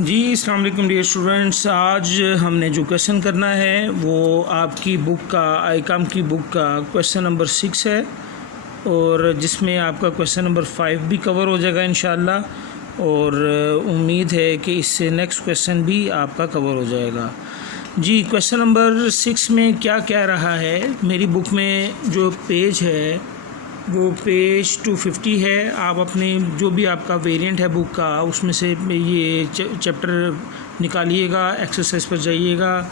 जी अस्सलाम वालेकुम dear students. आज हमने जो क्वेश्चन करना है वो आपकी बुक का आईकॉम की बुक का क्वेश्चन नंबर 6 है और जिसमें आपका क्वेश्चन नंबर 5 भी कवर हो जाएगा इंशाल्लाह। और उम्मीद है कि इससे नेक्स्ट क्वेश्चन भी आपका कवर हो जाएगा। जी क्वेश्चन नंबर 6 में क्या कह रहा है, मेरी बुक में जो पेज है वो पेज 250 है। आप अपने जो भी आपका वेरिएंट है बुक का उसमें से ये चैप्टर निकालिएगा, एक्सरसाइज पर जाइएगा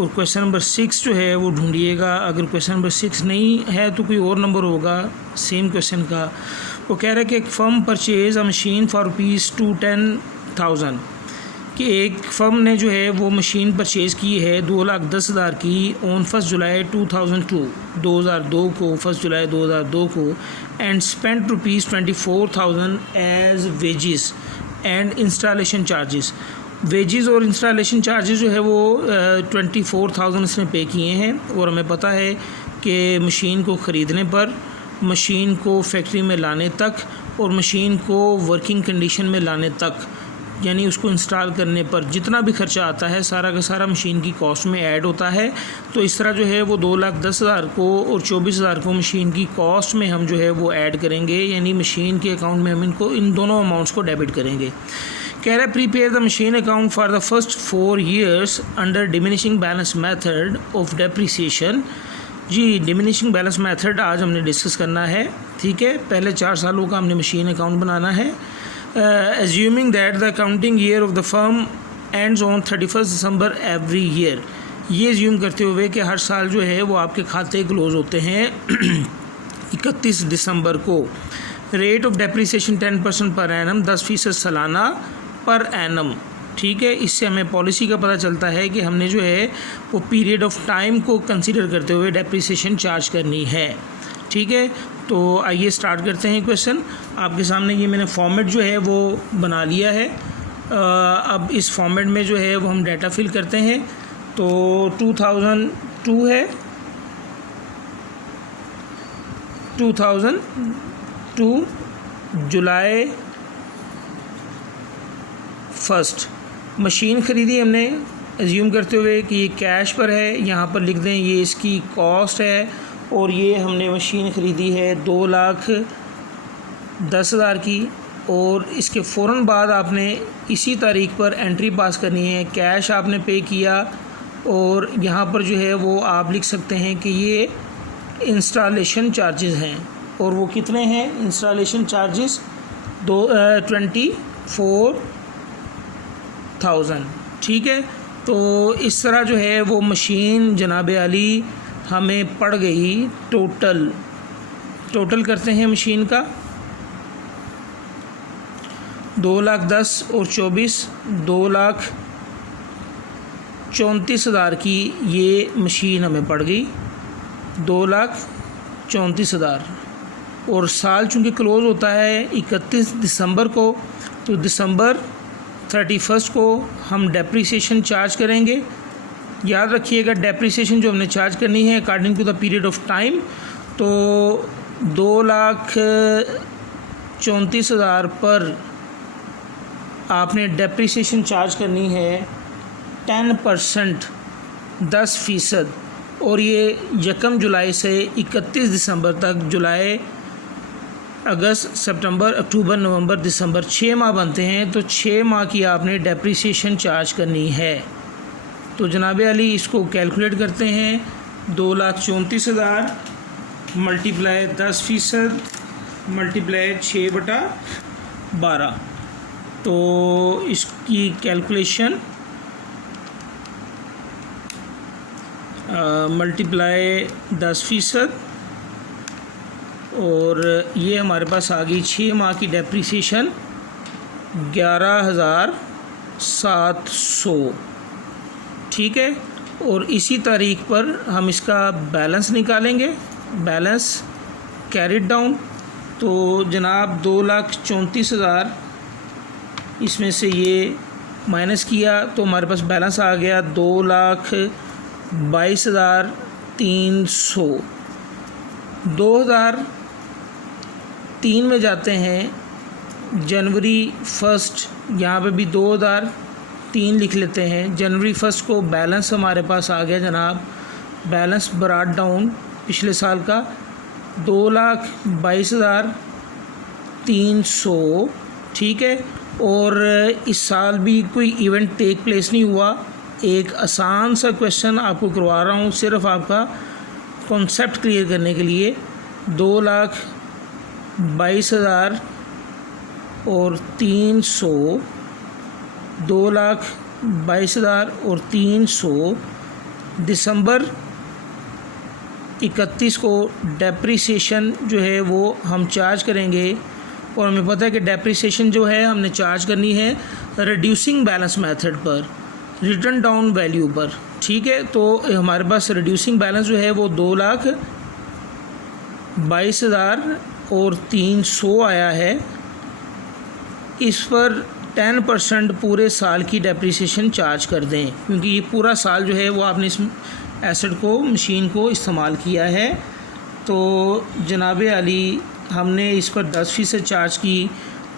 और क्वेश्चन नंबर 6 जो है वो ढूंढिएगा। अगर क्वेश्चन नंबर 6 नहीं है तो कोई और नंबर होगा सेम क्वेश्चन का। वो कह रहा है कि एक firm purchase a machine for rupees 210,000 कि एक फर्म ने जो है वो मशीन परचेज़ की है 2,10,000 की ऑन 1 जुलाई 2002 को 1 जुलाई 2002 को and spent rupees 24,000 as wages and installation charges. Wages और इंस्टॉलेशन चार्जेस जो है वो 24,000 इसने पे किए हैं। और हमें पता है कि मशीन को ख़रीदने पर, मशीन को फैक्ट्री में लाने तक और मशीन को वर्किंग कंडीशन में लाने तक, यानी उसको इंस्टॉल करने पर जितना भी खर्चा आता है सारा का सारा मशीन की कॉस्ट में ऐड होता है। तो इस तरह जो है वो 2,10,000 को और 24,000 को मशीन की कॉस्ट में हम जो है वो ऐड करेंगे, यानी मशीन के अकाउंट में हम इनको इन दोनों अमाउंट्स को डेबिट करेंगे। कह रहा है prepare the machine account for the first 4 years under diminishing balance method of depreciation. जी डिमिनिशिंग बैलेंस मेथड आज हमने डिस्कस करना है, ठीक है। पहले 4 सालों का हमने मशीन अकाउंट बनाना है। Assuming that the accounting year of the firm ends on 31st December every year, ये एज्यूम करते हुए कि हर साल जो है वो आपके खाते क्लोज़ होते हैं 31 दिसंबर को। Rate of depreciation 10% per annum, 10% सालाना पर एनम, ठीक है। इससे हमें पॉलिसी का पता चलता है कि हमने जो है वो पीरियड ऑफ टाइम को कंसीडर करते हुए डेप्रिसिएशन चार्ज करनी है, ठीक है। तो आइए स्टार्ट करते हैं क्वेश्चन। आपके सामने ये मैंने फॉर्मेट जो है वो बना लिया है। अब इस फॉर्मेट में जो है वो हम डाटा फिल करते हैं। तो 2002 है, 2002 जुलाई 1 मशीन ख़रीदी हमने एज्यूम करते हुए कि ये कैश पर है। यहाँ पर लिख दें ये इसकी कॉस्ट है और ये हमने मशीन ख़रीदी है 2,10,000 की। और इसके फ़ौरन बाद आपने इसी तारीख पर एंट्री पास करनी है, कैश आपने पे किया और यहाँ पर जो है वो आप लिख सकते हैं कि ये इंस्टॉलेशन चार्जेस हैं। और वो कितने हैं इंस्टॉलेशन चार्जेस? 24,000, ठीक है। तो इस तरह जो है वो मशीन जनाब आली हमें पड़ गई। टोटल करते हैं मशीन का 2,10,000 और 24, 2,34,000 की ये मशीन हमें पड़ गई, 2,34,000। और साल चूँकि क्लोज़ होता है 31 दिसंबर को, तो दिसंबर 31 को हम डेप्रिसिएशन चार्ज करेंगे। याद रखिएगा डेप्रिसिएशन जो हमने चार्ज करनी है according to the period of time. तो 2,34,000 पर आपने डेप्रिसिएशन चार्ज करनी है 10%, 10%। और ये 1 जुलाई से 31 दिसंबर तक, जुलाई, अगस्त, सितंबर, अक्टूबर, नवंबर, दिसंबर 6 माह बनते हैं। तो 6 माह की आपने डेप्रिसिएशन चार्ज करनी है। तो जनाब अली इसको कैलकुलेट करते हैं। 2,34,000 मल्टीप्लाई 10% मल्टीप्लाई 6/12। तो इसकी कैलकुलेशन मल्टीप्लाई 10% और ये हमारे पास आ गई 6 माह की डेप्रिसिएशन 11,700, ठीक है। और इसी तारीख पर हम इसका बैलेंस निकालेंगे, बैलेंस कैरिड डाउन। तो जनाब 2,34,000 इसमें से ये माइनस किया तो हमारे पास बैलेंस आ गया 2,22,300। 2003 में जाते हैं, जनवरी 1, यहाँ पे भी 2000 3 लिख लेते हैं। जनवरी 1 को बैलेंस हमारे पास आ गया जनाब, बैलेंस ब्रॉट डाउन पिछले साल का 2,22,300, ठीक है। और इस साल भी कोई इवेंट टेक प्लेस नहीं हुआ। एक आसान सा क्वेश्चन आपको करवा रहा हूँ सिर्फ आपका कॉन्सेप्ट क्लियर करने के लिए। 2,22,300, 2,22,300 दिसंबर 31 को डेप्रिसिएशन जो है वो हम चार्ज करेंगे। और हमें पता है कि डेप्रिसिएशन जो है हमने चार्ज करनी है रिड्यूसिंग बैलेंस मेथड पर, रिटर्न डाउन वैल्यू पर, ठीक है। तो हमारे पास रिड्यूसिंग बैलेंस जो है वो 2,22,300 आया है। इस पर 10% पूरे साल की डेप्रिसिएशन चार्ज कर दें, क्योंकि ये पूरा साल जो है वो आपने इस एसेट को, मशीन को इस्तेमाल किया है। तो जनाब आली हमने इस पर 10% चार्ज की,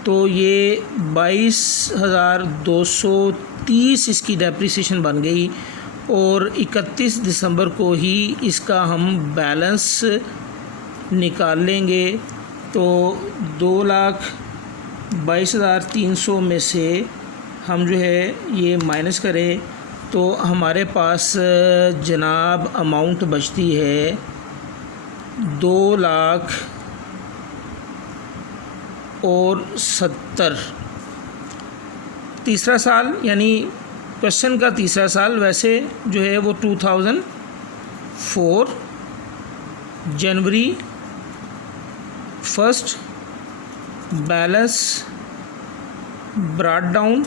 तो ये 22,230 इसकी डेप्रिसिएशन बन गई। और 31 दिसंबर को ही इसका हम बैलेंस निकाल लेंगे। तो 2,22,300 में से हम जो है ये माइनस करें तो हमारे पास जनाब अमाउंट बचती है 2,70,000। तीसरा साल यानी क्वेश्चन का तीसरा साल वैसे जो है वो 2004 जनवरी 1 बैलेंस ब्रॉट डाउन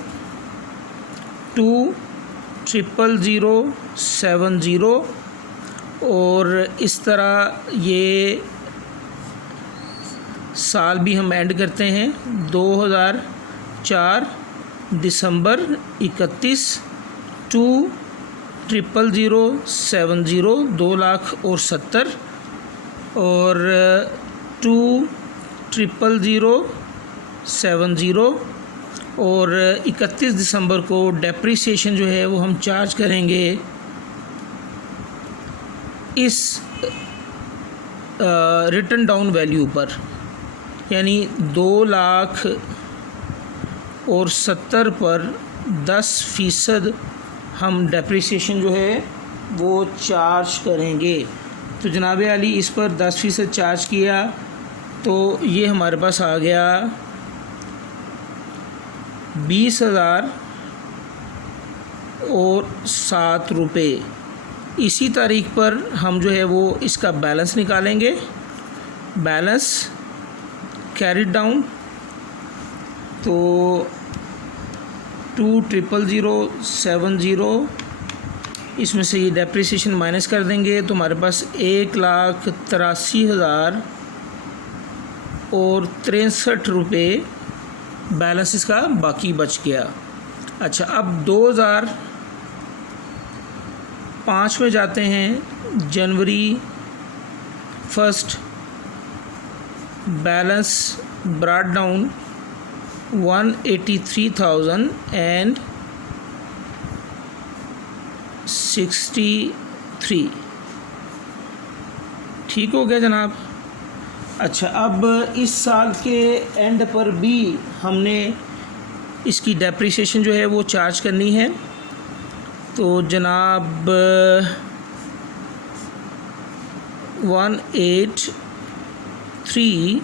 2,00,070। और इस तरह ये साल भी हम एंड करते हैं 2004 दिसंबर 31 2,00,070 2,70,000 और 2,00,070 और 31 दिसंबर को डेप्रिसिएशन जो है वो हम चार्ज करेंगे इस रिटर्न डाउन वैल्यू पर, यानी 2,70,000 पर 10% हम डेप्रिसिएशन जो है वो चार्ज करेंगे। तो जनाब आली इस पर 10% चार्ज किया तो ये हमारे पास आ गया 20,007 रुपये। इसी तारीख पर हम जो है वो इसका बैलेंस निकालेंगे। बैलेंस कैरी डाउन तो 2,00,070, इसमें से ये डेप्रिसिएशन माइनस कर देंगे तो हमारे पास 1,83,063 रुपये बैलेंस इसका बाकी बच गया। अच्छा, अब 2005 में जाते हैं। जनवरी 1 बैलेंस ब्रॉट डाउन 1,83,063, ठीक हो गया जनाब। अच्छा, अब इस साल के एंड पर भी हमने इसकी डेप्रिसिएशन जो है वो चार्ज करनी है। तो जनाब 183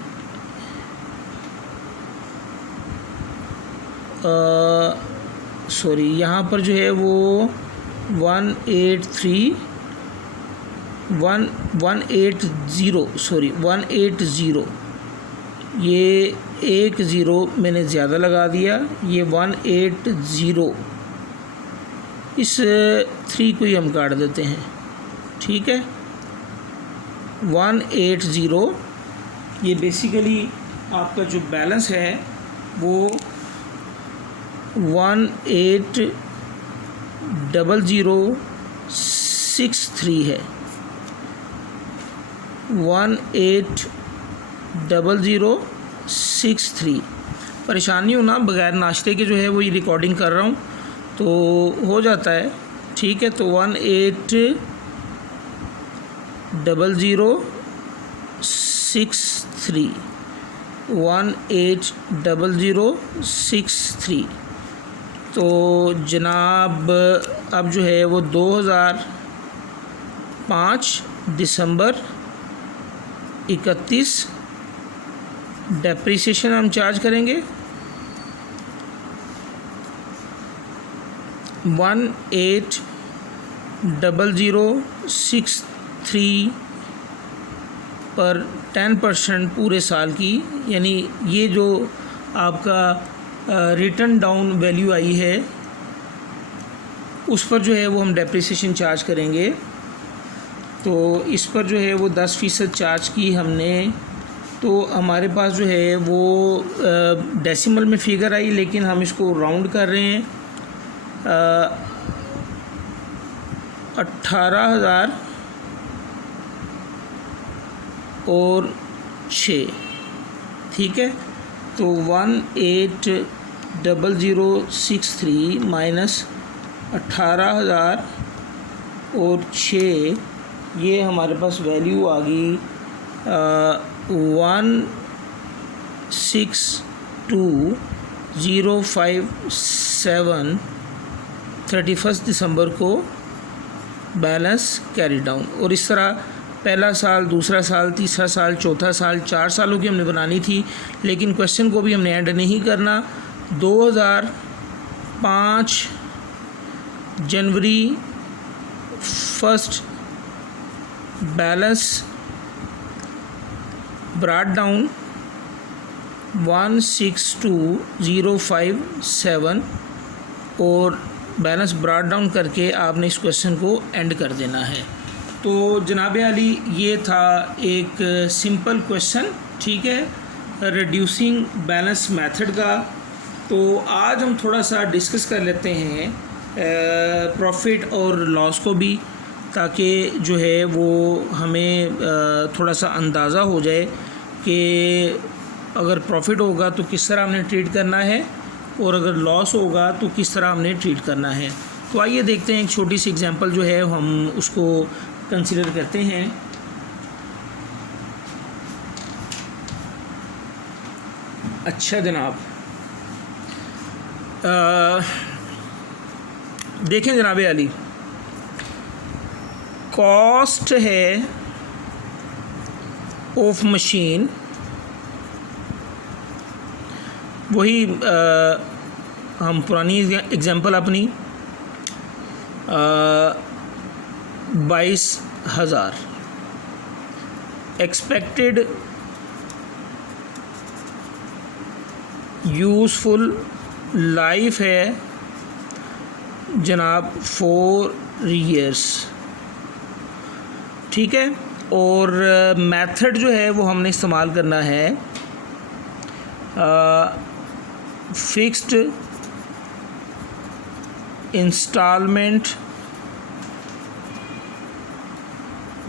सॉरी यहाँ पर जो है वो 180 ये 10 मैंने ज़्यादा लगा दिया, ये 180, इस 3 को ही हम काट देते हैं, ठीक है। 180 ये बेसिकली आपका जो बैलेंस है वो 1,80,063 है। 1,80,063। परेशानी हो ना, बग़ैर नाश्ते के जो है वो ये रिकॉर्डिंग कर रहा हूँ, तो हो जाता है, ठीक है। तो 180063 180063। तो जनाब अब जो है वो 2005 दिसंबर 31 डेप्रीसिएशन हम चार्ज करेंगे 180063 पर 10% पूरे साल की, यानी ये जो आपका रिटर्न डाउन वैल्यू आई है उस पर जो है वो हम डेप्रिसिएशन चार्ज करेंगे। तो इस पर जो है वो 10% चार्ज की हमने, तो हमारे पास जो है वो डेसिमल में फ़िगर आई, लेकिन हम इसको राउंड कर रहे हैं 18,000 और 6, ठीक है। तो 180063 माइनस 18,000 और 6, ये हमारे पास वैल्यू आ गई 162,057 31 दिसंबर को बैलेंस कैरी डाउन। और इस तरह पहला साल, दूसरा साल, तीसरा साल, चौथा साल, 4 सालों की हमने बनानी थी, लेकिन क्वेश्चन को भी हमने ऐड नहीं करना। 2005 जनवरी 1 बैलेंस ब्रॉट डाउन 162,057 और बैलेंस ब्रॉट डाउन करके आपने इस क्वेश्चन को एंड कर देना है। तो जनाब अली, ये था एक सिंपल क्वेश्चन, ठीक है, रिड्यूसिंग बैलेंस मेथड का। तो आज हम थोड़ा सा डिस्कस कर लेते हैं प्रॉफिट और लॉस को भी, ताकि जो है वो हमें थोड़ा सा अंदाज़ा हो जाए कि अगर प्रॉफिट होगा तो किस तरह हमने ट्रीट करना है और अगर लॉस होगा तो किस तरह हमने ट्रीट करना है। तो आइए देखते हैं, एक छोटी सी एग्जांपल जो है हम उसको कंसीडर करते हैं। अच्छा जनाब, देखें जनाब अली, कॉस्ट है ऑफ मशीन, वही हम पुरानी एग्जांपल अपनी 22,000। एक्सपेक्टेड यूज़फुल लाइफ है जनाब 4 years, ठीक है। और मेथड जो है वो हमने इस्तेमाल करना है फिक्स्ड इंस्टॉलमेंट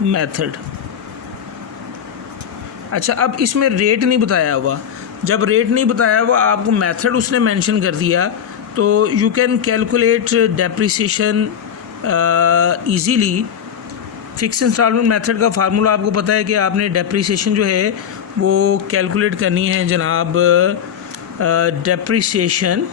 मेथड। अच्छा, अब इसमें रेट नहीं बताया हुआ। जब रेट नहीं बताया हुआ, आपको मेथड उसने मेंशन कर दिया, तो you can calculate depreciation easily. Fix installment method का फार्मूला आपको पता है कि आपने डेप्रिसिएशन जो है वो कैलकुलेट करनी है जनाब। डेप्रिसिएशन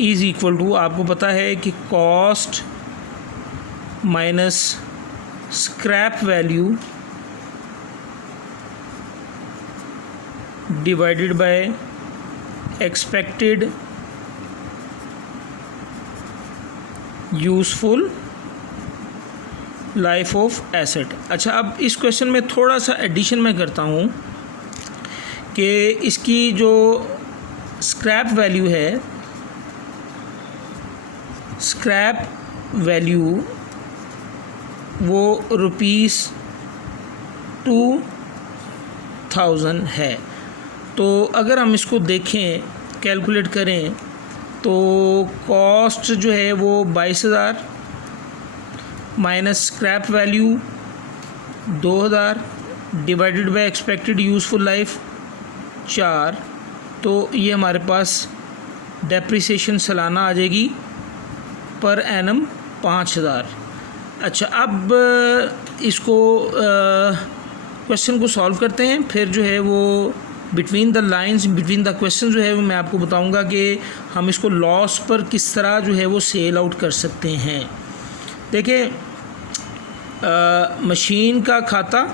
इज़ इक्वल टू, आपको पता है कि cost minus scrap value divided by expected useful life of asset. अच्छा, अब इस क्वेश्चन में थोड़ा सा एडिशन मैं करता हूँ कि इसकी जो स्क्रैप वैल्यू है, स्क्रैप वैल्यू वो ₹2,000 है। तो अगर हम इसको देखें, कैलकुलेट करें, तो कॉस्ट जो है वो 22,000 minus scrap value 2,000 divided by expected useful life 4, तो ये हमारे पास डेप्रिसिएशन सालाना आ जाएगी पर एनम 5000। अच्छा, अब इसको क्वेश्चन को सॉल्व करते हैं, फिर जो है वो between the lines between the question जो है वो मैं आपको बताऊंगा कि हम इसको लॉस पर किस तरह जो है वो सेल आउट कर सकते हैं। देखिए, मशीन का खाता,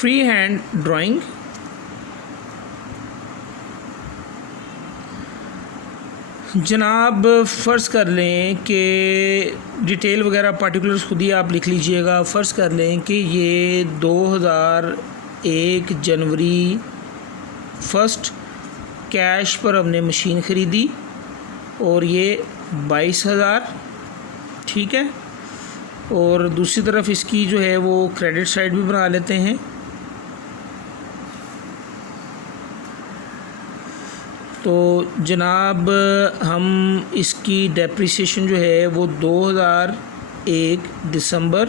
फ्री हैंड ड्राइंग, जनाब फ़र्ज़ कर लें कि डिटेल वगैरह पार्टिकुलर्स खुद ही आप लिख लीजिएगा। फ़र्ज़ कर लें कि ये 2001 जनवरी 1 कैश पर हमने मशीन ख़रीदी और ये 22,000, ठीक है। और दूसरी तरफ इसकी जो है वो क्रेडिट साइड भी बना लेते हैं। तो जनाब हम इसकी डेप्रिसिएशन जो है वो 2001 दिसंबर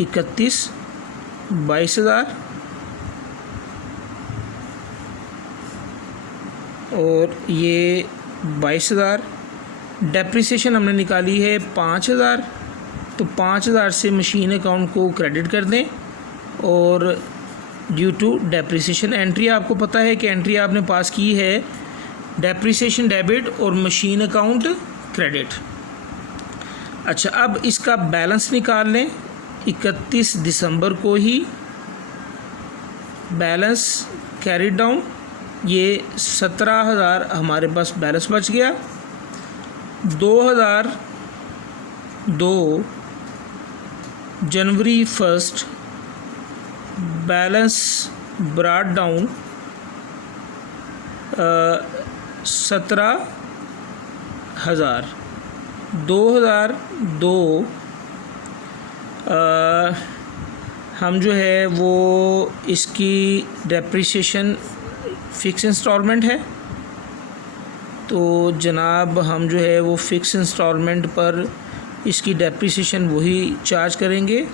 31 22,000 और ये 22,000। डेप्रिसिएशन हमने निकाली है 5,000, तो 5,000 से मशीन अकाउंट को क्रेडिट कर दें और ड्यू टू डेप्रिसिएशन एंट्री, आपको पता है कि एंट्री आपने पास की है डेप्रिसिएशन डेबिट और मशीन अकाउंट क्रेडिट। अच्छा, अब इसका बैलेंस निकाल लें। 31 दिसंबर को ही बैलेंस कैरी डाउन, ये 17,000 हमारे पास बैलेंस बच गया। 2002 जनवरी 1 बैलेंस ब्रॉट डाउन 17,000। 2002 हम जो है वो इसकी डेप्रिसिएशन फ़िक्स इंस्टॉलमेंट है, तो जनाब हम जो है वो फ़िक्स इंस्टॉलमेंट पर इसकी डेप्रिसिएशन वही चार्ज करेंगे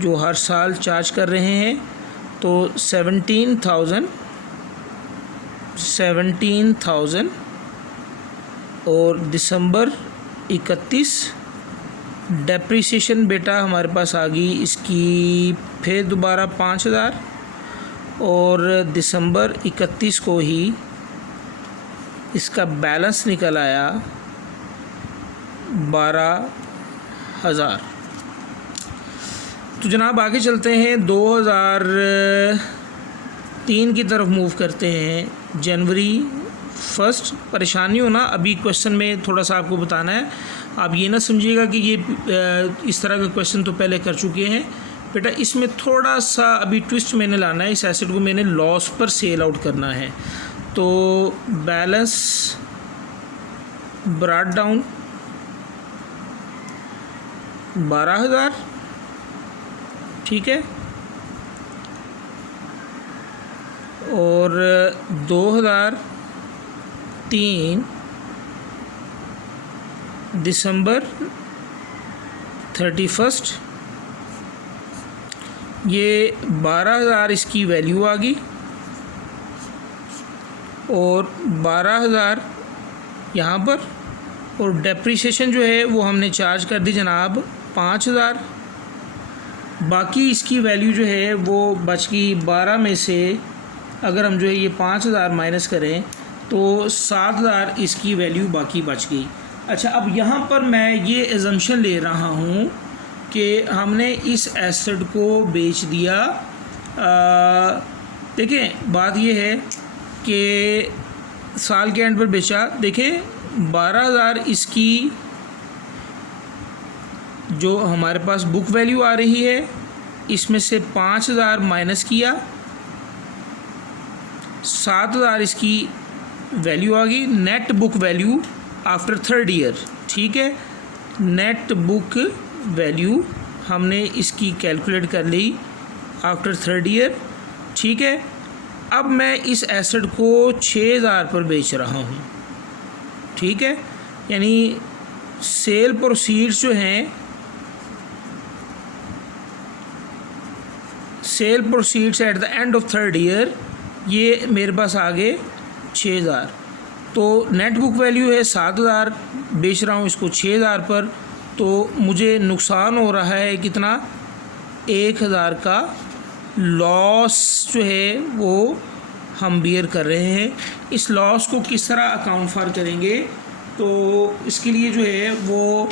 जो हर साल चार्ज कर रहे हैं। तो 17,000 और दिसंबर 31 डेप्रिसिएशन बेटा हमारे पास आ गई इसकी फिर दोबारा 5,000 और दिसंबर 31 को ही इसका बैलेंस निकल आया 12,000। तो जनाब आगे चलते हैं, 2003 की तरफ मूव करते हैं। जनवरी 1, परेशानी हो ना, अभी क्वेश्चन में थोड़ा सा आपको बताना है। आप ये ना समझिएगा कि ये इस तरह का क्वेश्चन तो पहले कर चुके हैं बेटा, इसमें थोड़ा सा अभी ट्विस्ट मैंने लाना है। इस एसेट को मैंने लॉस पर सेल आउट करना है। तो बैलेंस ब्रॉट डाउन 12,000, ठीक है। और 2003 दिसंबर 31 ये 12,000 इसकी वैल्यू आ गई और 12,000 यहाँ पर, और डेप्रिसिएशन जो है वो हमने चार्ज कर दी जनाब 5,000। बाकी इसकी वैल्यू जो है वो बच गई 12 में से, अगर हम जो है ये 5,000 माइनस करें तो 7,000 इसकी वैल्यू बाकी बच गई। अच्छा, अब यहाँ पर मैं ये एजम्पशन ले रहा हूँ कि हमने इस एसेट को बेच दिया। देखें, बात ये है कि साल के एंड पर बेचा। देखें, 12,000 इसकी जो हमारे पास बुक वैल्यू आ रही है, इसमें से 5,000 माइनस किया, 7,000 इसकी वैल्यू आ गई। Net book value after 3rd year, ठीक है। नेट बुक वैल्यू हमने इसकी कैलकुलेट कर ली आफ्टर 3rd ईयर, ठीक है। अब मैं इस एसेट को 6000 पर बेच रहा हूँ, ठीक है। यानी सेल प्रोसीड्स जो हैं, sale proceeds at the end of 3rd year, ये मेरे पास आ गए 6000। तो नेट बुक वैल्यू है 7000, बेच रहा हूँ इसको 6000 पर, तो मुझे नुकसान हो रहा है कितना, 1000 का लॉस जो है वो हम बियर कर रहे हैं। इस लॉस को किस तरह अकाउंट फॉर करेंगे, तो इसके लिए जो है वो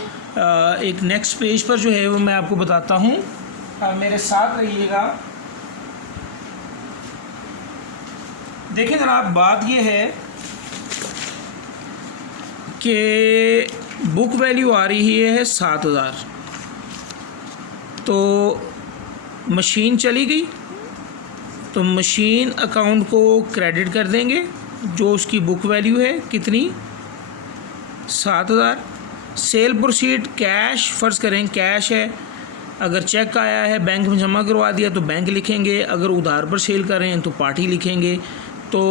एक नेक्स्ट पेज पर जो है वो मैं आपको बताता हूँ, मेरे साथ रहिएगा। देखिए जनाब, बात ये है कि बुक वैल्यू आ रही है 7000, तो मशीन चली गई, तो मशीन अकाउंट को क्रेडिट कर देंगे, जो उसकी बुक वैल्यू है कितनी, 7000। सेल प्रोसीड कैश, फ़र्ज़ करें कैश है, अगर चेक आया है बैंक में जमा करवा दिया तो बैंक लिखेंगे, अगर उधार पर सेल कर रहे हैं तो पार्टी लिखेंगे। तो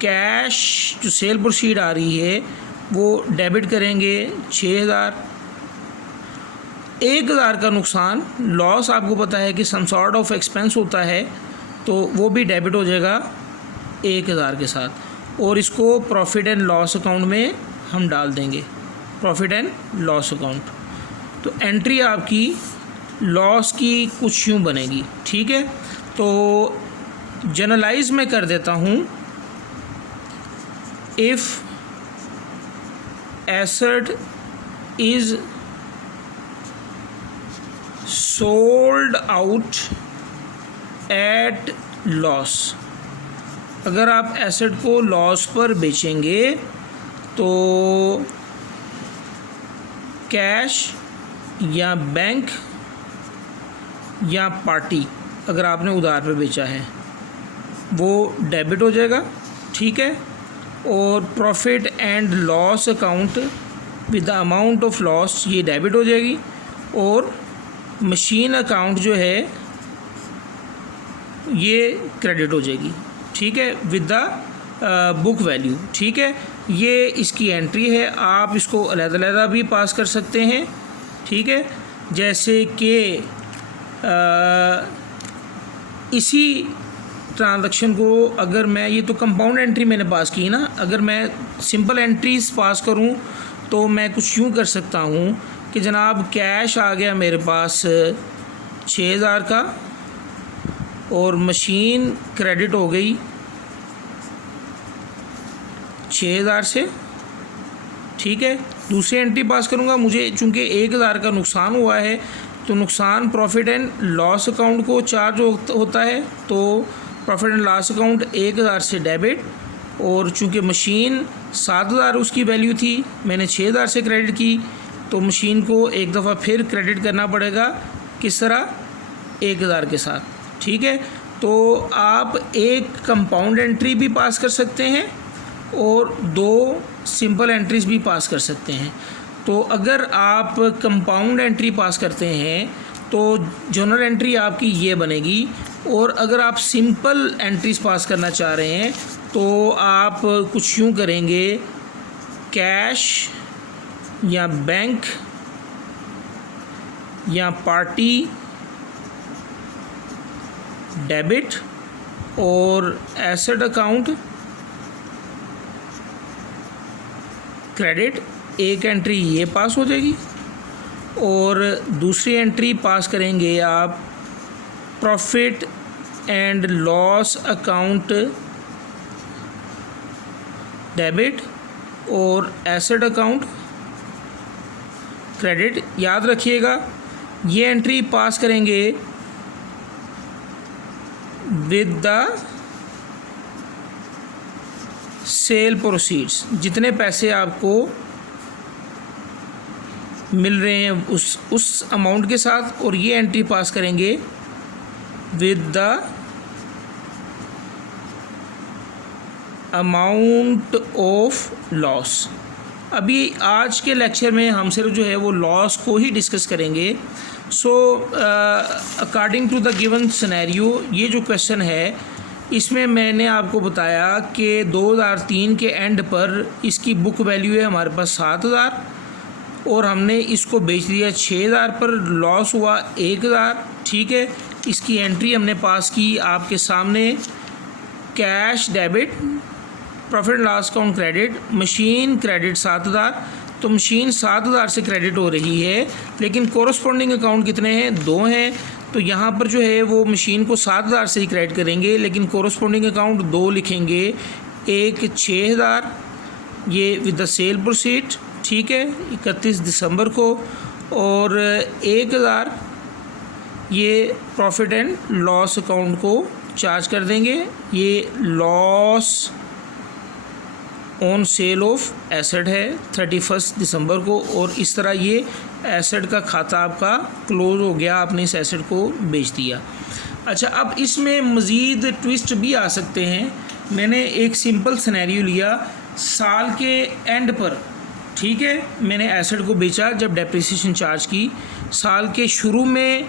कैश जो सेल प्रोसीड आ रही है वो डेबिट करेंगे 6000। 1000 का नुकसान, लॉस आपको पता है कि सम सॉर्ट ऑफ एक्सपेंस होता है, तो वो भी डेबिट हो जाएगा 1000 के साथ, और इसको प्रॉफिट एंड लॉस अकाउंट में हम डाल देंगे, प्रॉफिट एंड लॉस अकाउंट। तो एंट्री आपकी लॉस की कुछ यूँ बनेगी, ठीक है। तो जनरलाइज में कर देता हूँ, if asset is sold out at loss, अगर आप एसेट को लॉस पर बेचेंगे तो कैश या बैंक या पार्टी, अगर आपने उधार पर बेचा है, वो डेबिट हो जाएगा, ठीक है। और profit and loss account with the amount of loss, ये डेबिट हो जाएगी, और मशीन अकाउंट जो है ये क्रेडिट हो जाएगी, ठीक है, विद द बुक वैल्यू, ठीक है। ये इसकी एंट्री है, आप इसको अलग-अलग भी पास कर सकते हैं, ठीक है। जैसे कि इसी ट्रांजैक्शन को अगर मैं, ये तो कंपाउंड एंट्री मैंने पास की ना, अगर मैं सिंपल एंट्रीज पास करूं तो मैं कुछ यूँ कर सकता हूं कि जनाब कैश आ गया मेरे पास 6000 का, और मशीन क्रेडिट हो गई 6000 से, ठीक है। दूसरी एंट्री पास करूंगा, मुझे चूँकि 1000 का नुकसान हुआ है, तो नुकसान प्रॉफिट एंड लॉस अकाउंट को चार्ज होता है, तो प्रॉफिट एंड लॉस अकाउंट 1000 से डेबिट, और चूँकि मशीन 7000 उसकी वैल्यू थी, मैंने 6000 से क्रेडिट की, तो मशीन को एक दफ़ा फिर क्रेडिट करना पड़ेगा, किस तरह, 1000 के साथ, ठीक है। तो आप एक कंपाउंड एंट्री भी पास कर सकते हैं और 2 सिंपल एंट्रीज भी पास कर सकते हैं। तो अगर आप कंपाउंड एंट्री पास करते हैं तो जर्नल एंट्री आपकी ये बनेगी, और अगर आप सिंपल एंट्रीज पास करना चाह रहे हैं तो आप कुछ यूँ करेंगे, कैश या बैंक या पार्टी डेबिट, और एसेट अकाउंट क्रेडिट, एक एंट्री ये पास हो जाएगी, और दूसरी एंट्री पास करेंगे आप profit and loss account debit और एसेट अकाउंट क्रेडिट। याद रखिएगा, ये एंट्री पास करेंगे विद द सेल प्रोसीड्स, जितने पैसे आपको मिल रहे हैं उस अमाउंट के साथ, और ये एंट्री पास करेंगे with the amount of loss. अभी आज के लेक्चर में हम सिर्फ जो है वो लॉस को ही डिस्कस करेंगे। So according to the given scenario, ये जो क्वेश्चन है इसमें मैंने आपको बताया कि 2003 के एंड पर इसकी बुक वैल्यू है हमारे पास 7,000 और हमने इसको बेच दिया 6,000 पर, लॉस हुआ 1,000। ठीक है, इसकी एंट्री हमने पास की आपके सामने, cash debit, profit loss account credit, machine credit 7,000। तो मशीन 7,000 से क्रेडिट हो रही है, लेकिन कोरस्पॉन्डिंग अकाउंट कितने हैं? 2 हैं। तो यहाँ पर जो है वो मशीन को 7,000 से ही क्रेडिट करेंगे, लेकिन कोरस्पॉन्डिंग अकाउंट 2 लिखेंगे, एक 6,000 ये विद द सेल प्रोसीड, ठीक है, 31 दिसंबर को, और 1,000 ये प्रॉफिट एंड लॉस अकाउंट को चार्ज कर देंगे। ये loss on sale of asset है 31 दिसंबर को, और इस तरह ये एसेट का खाता आपका क्लोज हो गया, आपने इस एसेट को बेच दिया। अच्छा, अब इसमें मज़ीद ट्विस्ट भी आ सकते हैं। मैंने एक सिंपल सिनेरियो लिया, साल के एंड पर, ठीक है, मैंने एसेट को बेचा जब डेप्रिसिएशन चार्ज की। साल के शुरू में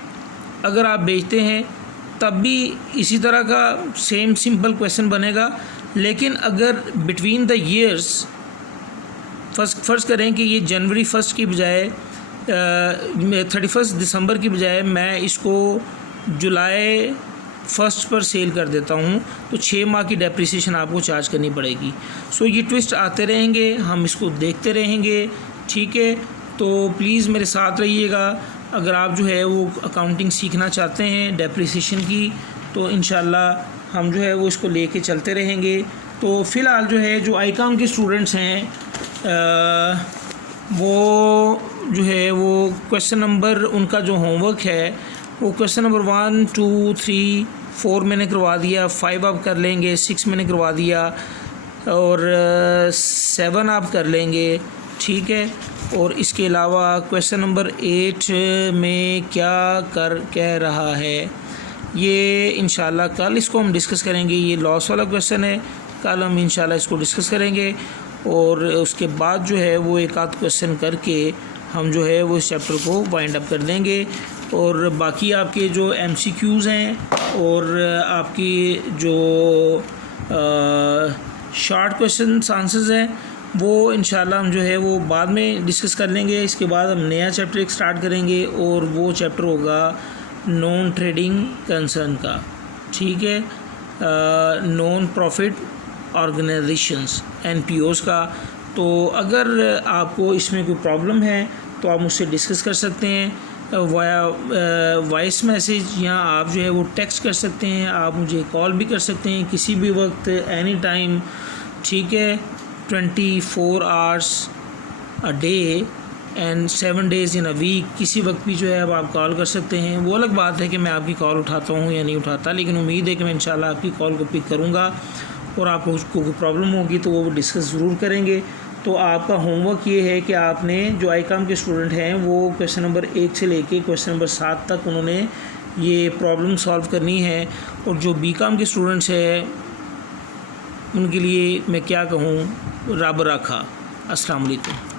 अगर आप बेचते हैं तब भी इसी तरह का सेम सिंपल क्वेश्चन बनेगा, लेकिन अगर बिटवीन द ईयर्स फ़र्ज़ करें कि ये जनवरी 1 की बजाय 31 दिसंबर की बजाय मैं इसको जुलाई 1 पर सेल कर देता हूँ, तो 6 माह की डेप्रिसिएशन आपको चार्ज करनी पड़ेगी। सो ये ट्विस्ट आते रहेंगे, हम इसको देखते रहेंगे, ठीक है। तो प्लीज़ मेरे साथ रहिएगा। अगर आप जो है वो अकाउंटिंग सीखना चाहते हैं डेप्रिसिएशन की, तो इंशाल्लाह हम जो है वो इसको लेके चलते रहेंगे। तो फ़िलहाल जो है जो आईकॉम के स्टूडेंट्स हैं वो जो है वो क्वेश्चन नंबर, उनका जो होमवर्क है वो क्वेश्चन नंबर 1, 2, 3, 4 मैंने करवा दिया, 5 आप कर लेंगे, 6 मैंने करवा दिया, और 7 आप कर लेंगे, ठीक है। और इसके अलावा क्वेश्चन नंबर 8 में क्या कह रहा है ये इंशाल्लाह कल इसको हम डिस्कस करेंगे। ये लॉस वाला क्वेश्चन है, कल हम इंशाल्लाह इसको डिस्कस करेंगे, और उसके बाद जो है वो एक आध क्वेश्चन करके हम जो है वो इस चैप्टर को वाइंड अप कर देंगे। और बाकी आपके जो MCQs हैं और आपकी जो शॉर्ट क्वेश्चन आंसर्स हैं वो इंशाल्लाह हम जो है वो बाद में डिस्कस कर लेंगे। इसके बाद हम नया चैप्टर एक स्टार्ट करेंगे, और वो चैप्टर होगा नॉन ट्रेडिंग कंसर्न का, ठीक है, नॉन प्रॉफिट ऑर्गेनाइजेशंस NPOs का। तो अगर आपको इसमें कोई प्रॉब्लम है तो आप मुझसे डिस्कस कर सकते हैं वाया वॉइस मैसेज, या आप जो है वो टेक्स्ट कर सकते हैं, आप मुझे कॉल भी कर सकते हैं किसी भी वक्त, एनी टाइम, ठीक है, 24 hours a day and 7 days in a week, किसी वक्त भी जो है अब आप कॉल कर सकते हैं। वो अलग बात है कि मैं आपकी कॉल उठाता हूँ या नहीं उठाता, लेकिन उम्मीद है कि मैं इंशाल्लाह आपकी कॉल को पिक करूँगा, और आपको उसको कोई प्रॉब्लम होगी तो वो डिस्कस ज़रूर करेंगे। तो आपका होमवर्क ये है कि आपने जो आईकॉम के स्टूडेंट हैं वो क्वेश्चन नंबर 1 से लेके क्वेश्चन नंबर 7 तक उन्होंने ये प्रॉब्लम सॉल्व करनी है, और जो बीकॉम के स्टूडेंट्स हैं उनके लिए मैं क्या कहूँ, रब रखा। अस्सलाम वालेकुम।